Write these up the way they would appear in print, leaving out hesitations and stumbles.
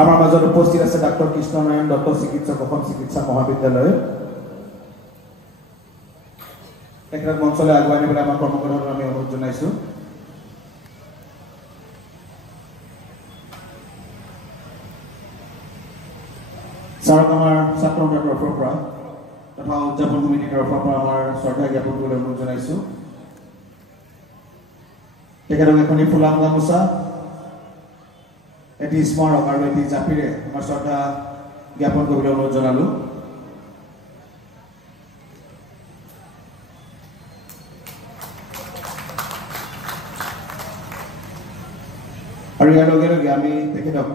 আমাৰ মাজত উপস্থিত আছে ডাক্তৰ কৃষ্ণনাৰায়ণ দত্ত চিকিৎসক অসম চিকিৎসা মহাবিদ্যালয় তেখেতক মঞ্চলৈ আগুৱাই নিবলৈ আমাৰ কৰ্মকৰ্তাক আমি অনুৰোধ জনাইছোঁ। ছাৰক আমাৰ ছাত্ৰ সন্থাৰ তৰফৰ পৰা তথা উদযাপন সমিতিৰ তৰফৰ পৰা আমাৰ শ্ৰদ্ধা জ্ঞাপন কৰিবলৈ অনুৰোধ জনাইছোঁ। তেখেতক এখনি ফুলাম গামোচা এটি স্মাৰক আৰু এটি জাপিৰে আমাৰ শ্ৰদ্ধা জ্ঞাপন কৰিবলৈ অনুৰোধ জনালোঁ। আৰু ইয়াৰ লগে লগে আমি তেখেতক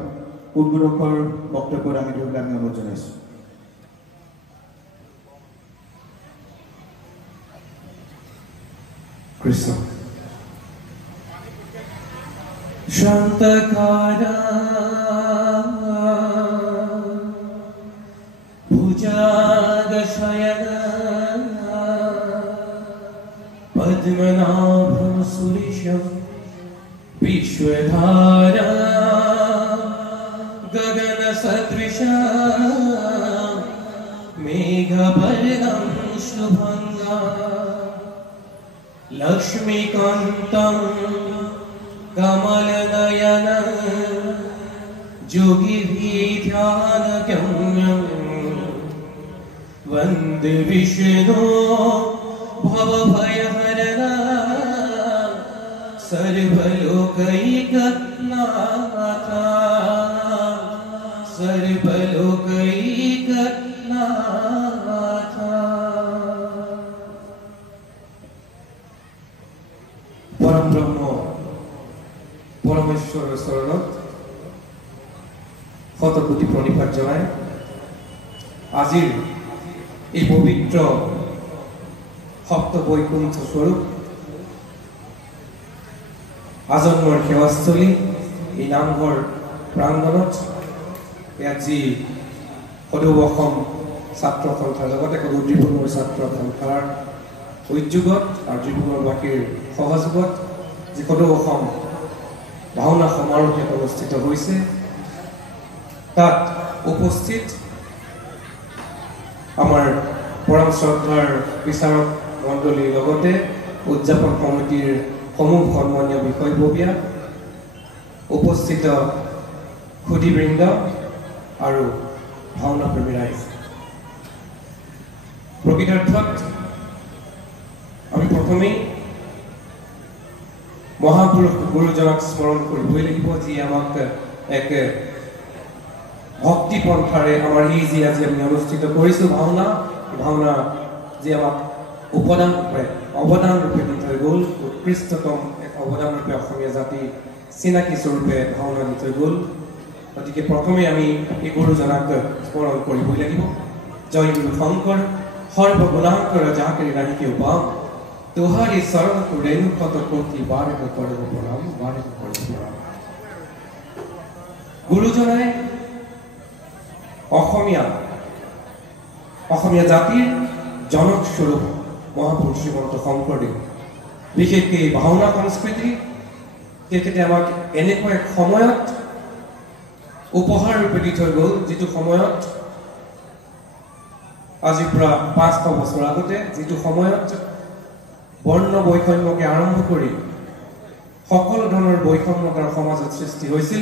উদ্বোধকৰ বক্তব্যত আমি ধৰিবলৈ আমি অনুৰোধ জনাইছোঁ। কৃষ্ণ শান্তকারা ভুজাগশয়না পদ্মনাভম সুরেশম विश्वधारा गगन सदृशा मेघवर्णं शुभंगा लक्ष्मीकान्तं कमलनयनं योगिभिर्ध्यानगम्यं वन्दे विष्णो भवभयहरणा सर्वलोकैकनाथा सर्वलोकैकनाथा परम ब्रह्म परमेश्वर शरणत शतकोटी प्रणिपात जनाय आजिर এই পবিত্ৰ সপ্ত বৈকুণ্ঠ স্বৰূপ আজন্মৰ সেৱাস্থলী এই নামঘৰ প্ৰাংগণত আজি সদৌ অসম ছাত্ৰ সন্থাৰ লগতে সদৌ ত্ৰিভুৱনৰ ছাত্ৰ সন্থাৰ উদ্যোগত আৰু ত্ৰিভুৱনবাসীৰ সহযোগত যি সদৌ অসম ভাওনা সমাৰোহ অনুষ্ঠিত হৈছে তাত উপস্থিত আমাৰ পৰম শ্ৰদ্ধাৰ বিচাৰক মণ্ডলীৰ লগতে উদযাপন সমিতিৰ সমূহ সন্মানীয় বিষয়ববীয়া উপস্থিত সুধীবৃন্দ আৰু ভাওনা প্ৰেমী ৰাইজ প্ৰকৃতাৰ্থত আমি প্ৰথমেই মহাপুৰুষ গুৰুজনক স্মৰণ কৰিবই লাগিব যি আমাক এক ভক্তি পন্থাৰে আমাৰ এই যি আজি আমি অনুষ্ঠিত কৰিছোঁ ভাওনা যি আমাক অৱদান ৰূপে দি থৈ গ'ল উৎকৃষ্টতম এক অৱদান ৰূপে অসমীয়া জাতি চিনাকি স্বৰূপে ভাওনা দি থৈ গ'ল। গতিকে প্ৰথমে আমি এই গুৰুজনাক স্মৰণ কৰিবই লাগিব। জয় গুৰু শংকৰ সৰ্বগুণাকৰ যাকে নাহি কেউ পাম তোহাৰি শৰণ ৰেণু কত কোটি বাৰে কৰিব প্ৰণাম বাৰে কৰিব প্ৰণাম। গুৰুজনাই অসমীয়া জাতিৰ জনক স্বৰূপ মহাপুৰুষ শ্ৰীমন্ত শংকৰদেৱ বিশেষকৈ ভাওনা সংস্কৃতি তেখেতে আমাক এনেকুৱা এক সময়ত উপহাৰ ৰূপে দি থৈ গ'ল যিটো সময়ত আজিৰ পৰা ৫০০ বছৰ আগতে যিটো সময়ত বৰ্ণ বৈষম্যকে আৰম্ভ কৰি সকলো ধৰণৰ বৈষম্যতাৰ সমাজত সৃষ্টি হৈছিল।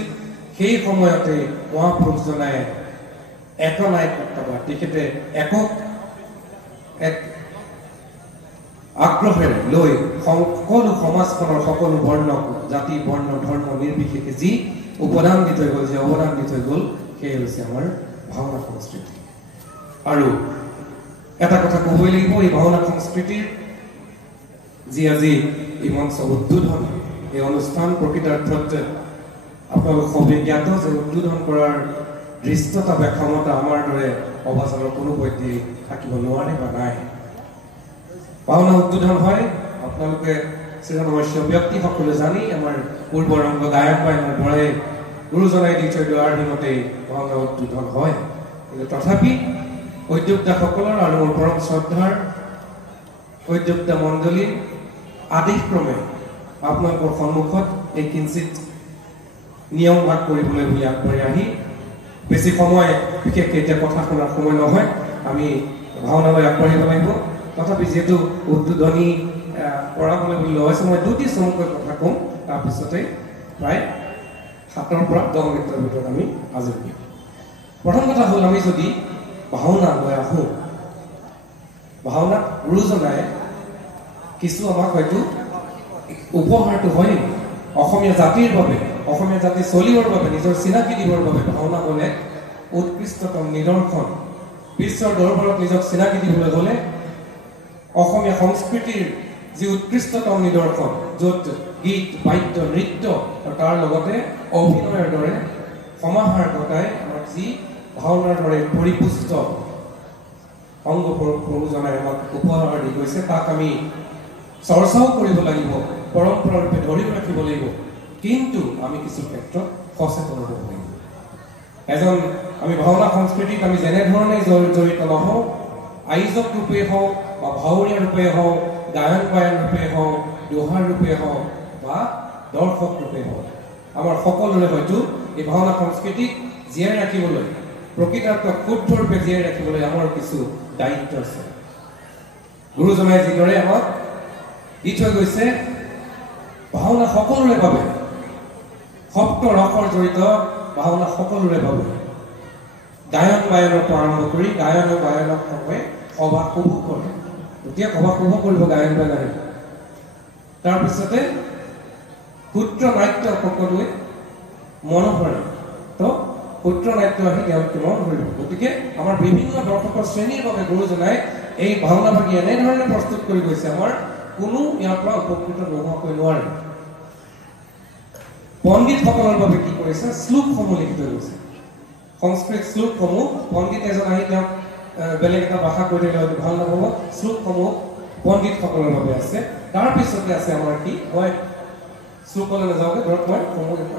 সেই সময়তে মহাপুৰুষজনাই একনায়কত্ববাদ তেখেতে এক আগ্ৰহেৰে লৈ সকলো সমাজখনৰ সকলো বৰ্ণ জাতি বৰ্ণ ধৰ্ম নিৰ্বিশেষে যি অৱদান দি থৈ গ'ল সেই হৈছে আমাৰ ভাওনা সংস্কৃতি। আৰু এটা কথা ক'বই লাগিব এই ভাওনা সংস্কৃতিৰ যি আজি এই মঞ্চ উদ্বোধন এই অনুষ্ঠান প্ৰকৃতাৰ্থত আপোনালোক সবেই জ্ঞাত যে উদ্বোধন কৰাৰ দৃষ্টতা বা ক্ষমতা আমাৰ দৰে অভাজনৰ কোনো পধ্যেই থাকিব নোৱাৰে বা নাই। ভাওনা উদ্বোধন হয় আপোনালোকে শ্ৰীনমস্য ব্যক্তিসকলে জানি আমাৰ পূৰ্বৰংগ গায়ক বাইনৰ দৰে গুৰুজনাই দি থৈ যোৱাৰ দিনতেই ভাওনা উদ্বোধন হয়। কিন্তু তথাপি উদ্যোক্তাসকলৰ আৰু মোৰ পৰম শ্ৰদ্ধাৰ উদ্যোক্তা মণ্ডলীৰ আদেশক্ৰমে আপোনালোকৰ সন্মুখত এই কিঞ্চিত নিয়ম ভাগ কৰিবলৈ বুলি আগবাঢ়ি আহি বেছি সময় বিশেষকৈ এতিয়া কথা শুনাৰ সময় নহয়, আমি ভাওনালৈ আগবাঢ়িব লাগিব। তথাপি যেহেতু উদ্বোধনী কৰাবলৈ বুলি লৈছোঁ, মই দুটি চমুকৈ কথা ক'ম, তাৰপিছতে প্ৰায় 7 পৰা 10 মিনিটৰ ভিতৰত আমি আজৰি দিম। প্ৰথম কথা হ'ল, আমি যদি ভাওনা লৈ আহোঁ, ভাওনাত গুৰুজনাই কিছু আমাক হয়তো উপহাৰটো হয় নেকি অসমীয়া জাতিৰ বাবে, অসমীয়া জাতি চলিবৰ বাবে, নিজৰ চিনাকি দিবৰ বাবে ভাওনা হ'লে উৎকৃষ্টতম নিদৰ্শন। বিশ্বৰ দৰবাৰত নিজক চিনাকি দিবলৈ হ'লে অসমীয়া সংস্কৃতিৰ যি উৎকৃষ্টতম নিদৰ্শন, য'ত গীত, বাদ্য, নৃত্য আৰু তাৰ লগতে অভিনয়ৰ দৰে সমাহাৰ ঘটাই আমাক যি ভাওনাৰ দৰে পৰিপুষ্ট অংগ প্ৰয়োজনাই আমাক উপহাৰ দি গৈছে, তাক আমি চৰ্চাও কৰিব লাগিব, পৰম্পৰাৰূপে ধৰিও ৰাখিব লাগিব। কিন্তু আমি কিছু ক্ষেত্ৰত সচেতন হ'ব লাগিব। আমি ভাওনা সংস্কৃতিত আমি যেনেধৰণে জড়িত নহওঁ, আয়োজক ৰূপে হওক বা ভাওৰীয়া ৰূপে হওক, গায়ন বায়ন ৰূপে হওক, দোহাৰ ৰূপে হওক বা দৰ্শক ৰূপে হওক, আমাৰ সকলোৰে হয়তো এই ভাওনা সংস্কৃতিক জীয়াই ৰাখিবলৈ, প্ৰকৃতাৰ্থত শুদ্ধৰূপে জীয়াই ৰাখিবলৈ আমাৰ কিছু দায়িত্ব আছে। গুৰুজনাই যিদৰে আমাক দি থৈ গৈছে, ভাওনা সকলোৰে বাবে, সপ্ত ৰসৰ জড়িত ভাওনা সকলোৰে বাবে, গায়ন বায়নৰ পৰা আৰম্ভ কৰি গায়ন আৰু বায়নক সময়ে সভা শুভ কৰে। এতিয়া সভা শুভ কৰিব গায়ন বায়নে, তাৰপিছতে সূত্ৰ নাট্য সকলোৱে মনোহৰে, তো সূত্ৰ নাট্য আহি তেওঁলোকে মন কৰিব। গতিকে আমাৰ বিভিন্ন দৰ্শকৰ শ্ৰেণীৰ বাবে গুৰুজনাই এই ভাওনা ভাগি এনেধৰণে প্ৰস্তুত কৰি গৈছে, আমাৰ কোনো ইয়াৰ পৰা উপকৃত নোহোৱাকৈ নোৱাৰে। পণ্ডিতসকলৰ বাবে কি কৰিছে, শ্লোকসমূহ লিখি থৈ গৈছে, সংস্কৃত শ্লোকসমূহ। পণ্ডিত এজন আহি তেওঁক বেলেগ এটা ভাষা কৈ দিলে হয়তো ভাল নহ'ব, শ্লোকসমূহ পণ্ডিতসকলৰ বাবে আছে। তাৰপিছতে আছে আমাৰ কি, মই শ্লোকলৈ নাযাওঁগে, ধৰক মই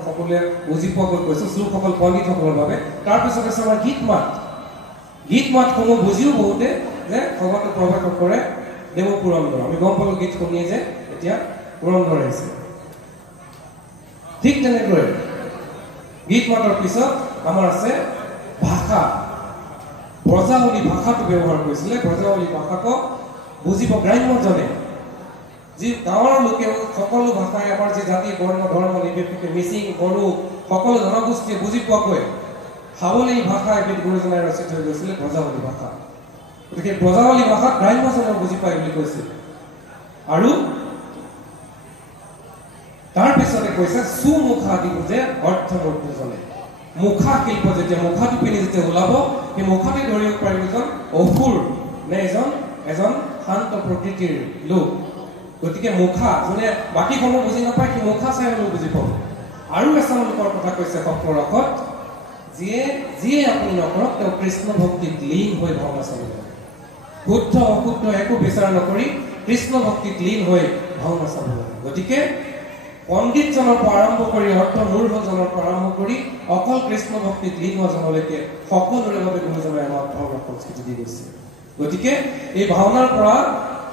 সকলোৱে বুজি পোৱাকৈ কৈছোঁ, শ্লোকসকল পণ্ডিতসকলৰ বাবে। তাৰপিছত আছে আমাৰ গীত মাত। গীত মাতসমূহ বুজিও বহুতে যে সভাটো প্ৰৱেশ কৰে দেৱ পুৰন্দৰ। আমি গম পালোঁ গীত শুনিয়ে যে এতিয়া পুৰন্দৰ আহিছে। ঠিক তেনেদৰে গীত মাতৰ পিছত আমাৰ আছে ভাষা। ব্ৰজাৱলী ভাষাটো ব্যৱহাৰ কৰিছিলে। ব্ৰজাৱলী ভাষাক বুজিব গ্ৰাম্যজনে, যি গাঁৱৰ লোকেও সকলো ভাষাই আমাৰ যি জাতি বৰ্ণ ধৰ্ম নিৰ্বিশেষে মিচিং, বড়ো সকলো জনগোষ্ঠীয়ে বুজি পোৱাকৈ সাৱলীল ভাষা এবিধ গুৰুজনাই ৰচিত হৈ গৈছিলে, ব্ৰজাৱলী ভাষা। গতিকে ব্ৰজাৱলী ভাষাত গ্ৰাম্যজনে বুজি পায় বুলি কৈছিল। আৰু তাৰপিছতে কৈছে সুমুখা দি বুজে অৰ্থমধ্যজনে। মুখা শিল্প যেতিয়া, মুখাটো পিন্ধি যেতিয়া ওলাব, সেই মুখাতে ধৰিব পাৰিব এজন অসুৰ নে এজন শান্ত প্ৰকৃতিৰ লোক। গতিকে মুখা, যোনে বাকীসমূহ বুজি নাপায়, সেই মুখা চাই হ'লেও বুজি পাব। আৰু এজন লোকৰ কথা কৈছে সপ্তৰসত, যিয়ে আপুনি নকৰক তেওঁ কৃষ্ণ ভক্তিত লীন হৈ ভাওনা চালিব। শুদ্ধ অশুদ্ধ একো বিচাৰ নকৰি কৃষ্ণ ভক্তিত লীন হৈ ভাওনা চাব লাগে। গতিকে পণ্ডিতজনৰ পৰা আৰম্ভ কৰি অৰ্থমূৰ্খজনৰ পৰা আৰম্ভ কৰি অকল কৃষ্ণ ভক্তিত লীন হোৱাজনলৈকে সকলোৰে বাবে গুৰুজনাই আমাক ভাওনা সংস্কৃতি দি গৈছে। গতিকে এই ভাওনাৰ পৰা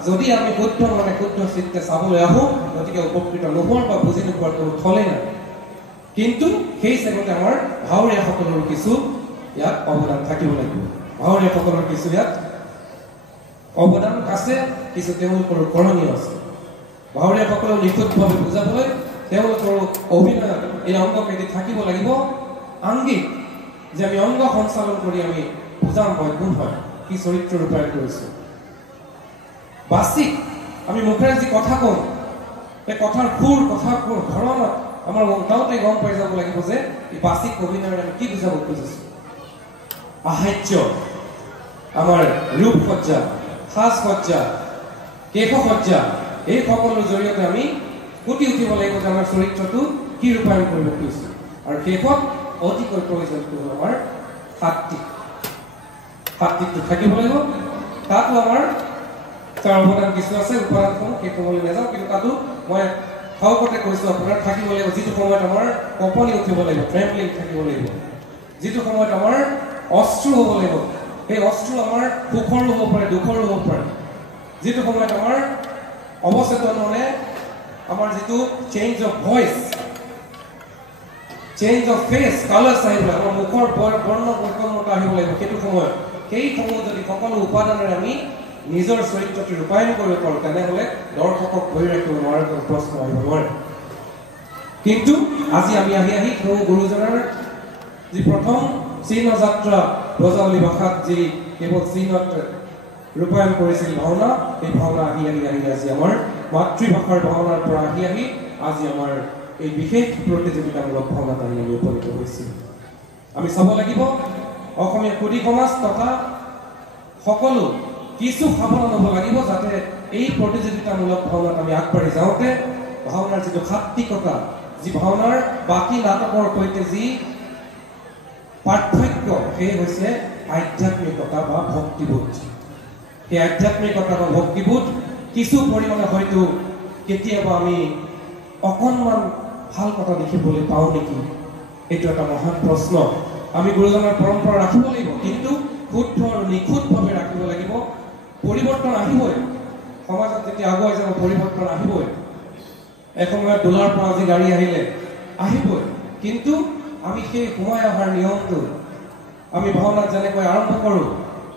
যদি আমি শুদ্ধ মানে শুদ্ধ চিত্তে চাবলৈ আহোঁ, গতিকে উপকৃত নোহোৱাৰ বা বুজি নোপোৱাৰ কোনো থলেই নাই। কিন্তু সেই হিচাপতে আমাৰ ভাওৰীয়াসকলৰ কিছু ইয়াত অৱদান থাকিব লাগিব। ভাওৰীয়াসকলৰ কিছু ইয়াত অৱদান আছে, কিছু তেওঁলোকৰ কৰণীয় আছে। ভাওৰীয়াসকলক নিখুঁতভাৱে বুজাবলৈ তেওঁলোকৰ অভিনয়ত এই অংগকেইটি থাকিব লাগিব আংগিক, যে আমি অংগ সঞ্চালন কৰি আমি বুজাম হয় কোন হয়, কি চৰিত্ৰ ৰূপায়ণ কৰিছোঁ। বাচিক, আমি মুখেৰে যি কথা কওঁ, এই কথাৰ সুৰ, কথাৰ ধৰণত আমাৰ গাঁৱতে গম পাই যাব লাগিব যে এই বাচিক অভিনয়ৰে আমি কি বুজাব খুজিছোঁ। আহাৰ্য, আমাৰ ৰূপসজ্জা, সাজসজ্জা, কেশসজ্জা, এই সকলোৰ জৰিয়তে আমি ফুটি উঠিব লাগিব যে আমাৰ চৰিত্ৰটো কি ৰূপায়ণ কৰিব খুজিছোঁ। আৰু শেষত অতিকৈ প্ৰয়োজনটো হ'ল আমাৰ সাত্বিক। সাত্বিকটো থাকিব লাগিব। তাতো আমাৰ তাৰ অৱদান কিছু আছে, উপাদানসমূহ সেই ক'বলৈ নাযাওঁ, কিন্তু তাতো মই সাহসতে কৈছোঁ আপোনাৰ থাকিব লাগিব। যিটো সময়ত আমাৰ কঁপনি উঠিব লাগিব, ট্ৰেম্বলিং থাকিব লাগিব। যিটো সময়ত আমাৰ অশ্ৰু হ'ব লাগিব, সেই অশ্ৰু আমাৰ সুখৰো হ'ব পাৰে, দুখৰো হ'ব পাৰে। যিটো সময়ত আমাৰ অৱচেতন মানে আমাৰ যিটো change of voice, change of face colours আহিব লাগিব, আমাৰ মুখৰ বৰ্ণ বৈষম্যতা আহিব লাগিব। সেইটো সময়ত সেই যদি সকলো উপাদানেৰে আমি নিজৰ চৰিত্ৰটো ৰূপায়ণ কৰিব পাৰোঁ, তেনেহ'লে দৰ্শকক ধৰি ৰাখিব নোৱাৰে, প্ৰশ্ন আহিব নোৱাৰে। কিন্তু আজি আমি আহি সৰু গুৰুজনাৰ যি প্ৰথম চিহ্ন যাত্ৰা ব্ৰজাৱলী ভাষাত যি কেৱল চিহ্নত ৰূপায়ণ কৰিছিল ভাওনা, এই ভাওনা আহি আজি আমাৰ মাতৃভাষাৰ ভাওনাৰ পৰা আহি আজি আমাৰ এই বিশেষ প্ৰতিযোগিতামূলক ভাওনাত আমি উপনীত হৈছিল। আমি চাব লাগিব অসমীয়া কুদি সমাজ তথা সকলো কিছু সাৱধান হ'ব লাগিব, যাতে এই প্ৰতিযোগিতামূলক ভাওনাত আমি আগবাঢ়ি যাওঁতে ভাওনাৰ যিটো সাত্বিকতা, যি ভাওনাৰ বাকী নাটকৰ সৈতে যি পাৰ্থক্য, সেই হৈছে আধ্যাত্মিকতা বা ভক্তিবোধ। সেই আধ্যাত্মিকতা বা ভক্তিবোধ কিছু পৰিমাণে হয়তো কেতিয়াবা আমি অকণমান ভাল কথা দেখিবলৈ পাওঁ নেকি, এইটো এটা মহান প্ৰশ্ন। আমি গুৰুজনাৰ পৰম্পৰা ৰাখিব লাগিব, কিন্তু শুদ্ধ আৰু নিখুঁতভাৱে ৰাখিব লাগিব। পৰিৱৰ্তন আহিবই, সমাজত যেতিয়া আগুৱাই যাব পৰিৱৰ্তন আহিবই। এসময়ত দোলাৰ পৰা আজি গাড়ী আহিলে আহিবই, কিন্তু আমি সেই সোমাই অহাৰ নিয়মটো আমি ভাওনাত যেনেকৈ আৰম্ভ কৰোঁ,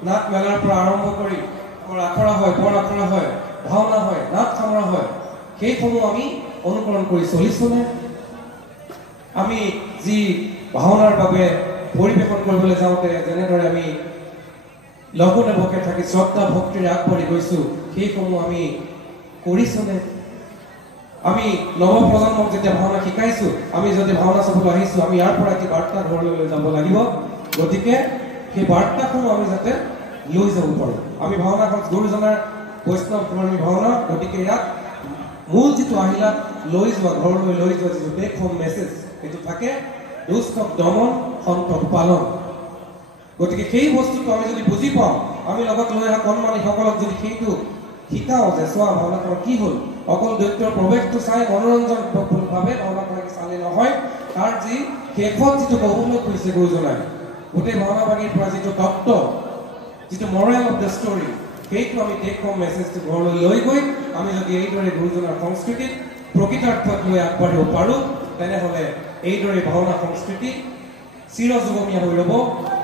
নাট মেলাৰ পৰা আৰম্ভ কৰি আমাৰ আখৰা হয়, বৰ আখৰা হয়, ভাওনা হয়, নাট সামৰা হয়, সেইসমূহ আমি অনুকৰণ কৰি চলিছোনে? আমি যি ভাওনাৰ বাবে পৰিৱেশন কৰিবলৈ যাওঁতে যেনেদৰে আমি লঘোণে ভকে থাকি শ্ৰদ্ধা ভক্তিৰে আগবাঢ়ি গৈছোঁ, সেইসমূহ আমি কৰিছোনে? আমি নৱপ্ৰজন্মক যেতিয়া ভাওনা শিকাইছোঁ, আমি যদি ভাওনা চাবলৈ আহিছোঁ, আমি ইয়াৰ পৰা এটি বাৰ্তা ঘৰলৈ লৈ যাব লাগিব। গতিকে সেই বাৰ্তাসমূহ আমি যাতে লৈ যাব পাৰোঁ। আমি ভাওনাখন গুৰুজনাৰ বৈষ্ণৱ ধৰ্মী ভাওনা, গতিকে ইয়াত মূল যিটো আহিলা লৈ যোৱা, ঘৰলৈ লৈ যোৱা যিটো টেক হোম মেছেজ, সেইটো থাকে দুষ্টক দমন, সন্তক পালন। গতিকে সেই বস্তুটো আমি যদি বুজি পাওঁ, আমি লগত লৈ অহা কণমানিসকলক যদি সেইটো শিকাওঁ যে চোৱা ভাওনাখনৰ কি হ'ল, অকল দৈত্যৰ প্ৰৱেশটো চাই মনোৰঞ্জনভাৱে ভাওনাখনক চালে নহয়, তাৰ যি শেষত যিটো ক'বলৈ কৈছে গুৰুজনাই, গোটেই ভাওনাভাগীৰ পৰা যিটো তত্ত্ব, যিটো মৰেল অফ দ্য ষ্টৰী, সেইটো আমি টেক হোম মেছেজটো ঘৰলৈ লৈ গৈ আমি যদি এইদৰে গুৰুজনাৰ সংস্কৃতিত প্ৰকৃতাৰ্থত লৈ আগবাঢ়িব পাৰোঁ, তেনেহ'লে এইদৰে ভাওনা সংস্কৃতি চিৰযুগমীয়া হৈ ৰ'ব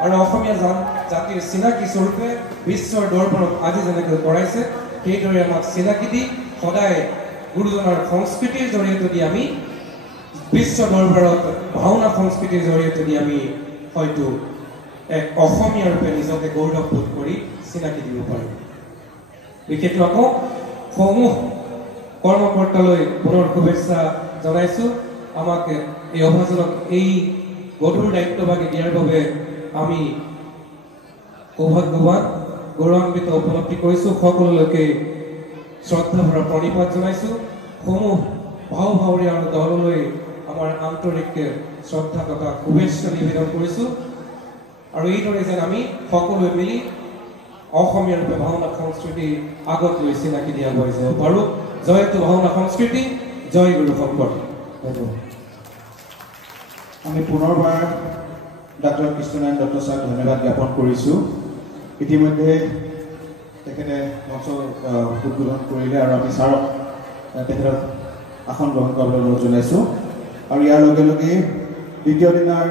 আৰু অসমীয়া জাতিৰ চিনাকি স্বৰূপে বিশ্বৰ দৰবাৰত আজি যেনেকৈ কৰাইছে, সেইদৰে আমাক চিনাকি দি সদায় গুৰুজনাৰ সংস্কৃতিৰ জৰিয়তে দি আমি বিশ্ব দৰবাৰত ভাওনা সংস্কৃতিৰ জৰিয়তে দি আমি হয়তো এক অসমীয়া ৰূপে নিজকে গৌৰৱবোধ কৰি চিনাকি দিব পাৰিম। বিশেষকৈ আকৌ সমূহ কৰ্মকৰ্তালৈ পুনৰ শুভেচ্ছা জনাইছোঁ। আমাক এই অভাজনক এই গধুৰ দায়িত্বভাগি দিয়াৰ বাবে আমি সৌভাগ্যৱান, গৌৰৱান্বিত উপলব্ধি কৰিছোঁ। সকলোলৈকে শ্ৰদ্ধা ভৰা প্ৰণিপাত জনাইছোঁ। সমূহ ভাৱৰীয়া আৰু দললৈ আমাৰ আন্তৰিক শ্ৰদ্ধা তথা শুভেচ্ছা নিবেদন কৰিছোঁ। আৰু এইদৰে যেন আমি সকলোৱে মিলি অসমীয়া ৰূপে ভাওনা সংস্কৃতি আগত লৈ চিনাকি দিয়া হৈ যাব পাৰোঁ। জয়টো ভাওনা সংস্কৃতি, জয় গুৰু শংকৰ। আমি পুনৰবাৰ ডাক্তৰ কৃষ্ণনাৰায়ণ দত্ত ছাৰক ধন্যবাদ জ্ঞাপন কৰিছোঁ। ইতিমধ্যে তেখেতে মঞ্চ উদ্বোধন কৰিলে আৰু আমি ছাৰক তেখেতক আসন গ্ৰহণ কৰিবলৈ অনুৰোধ জনাইছোঁ। আৰু ইয়াৰ লগে লগে দ্বিতীয় দিনাৰ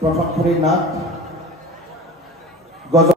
প্ৰথমখনি নাট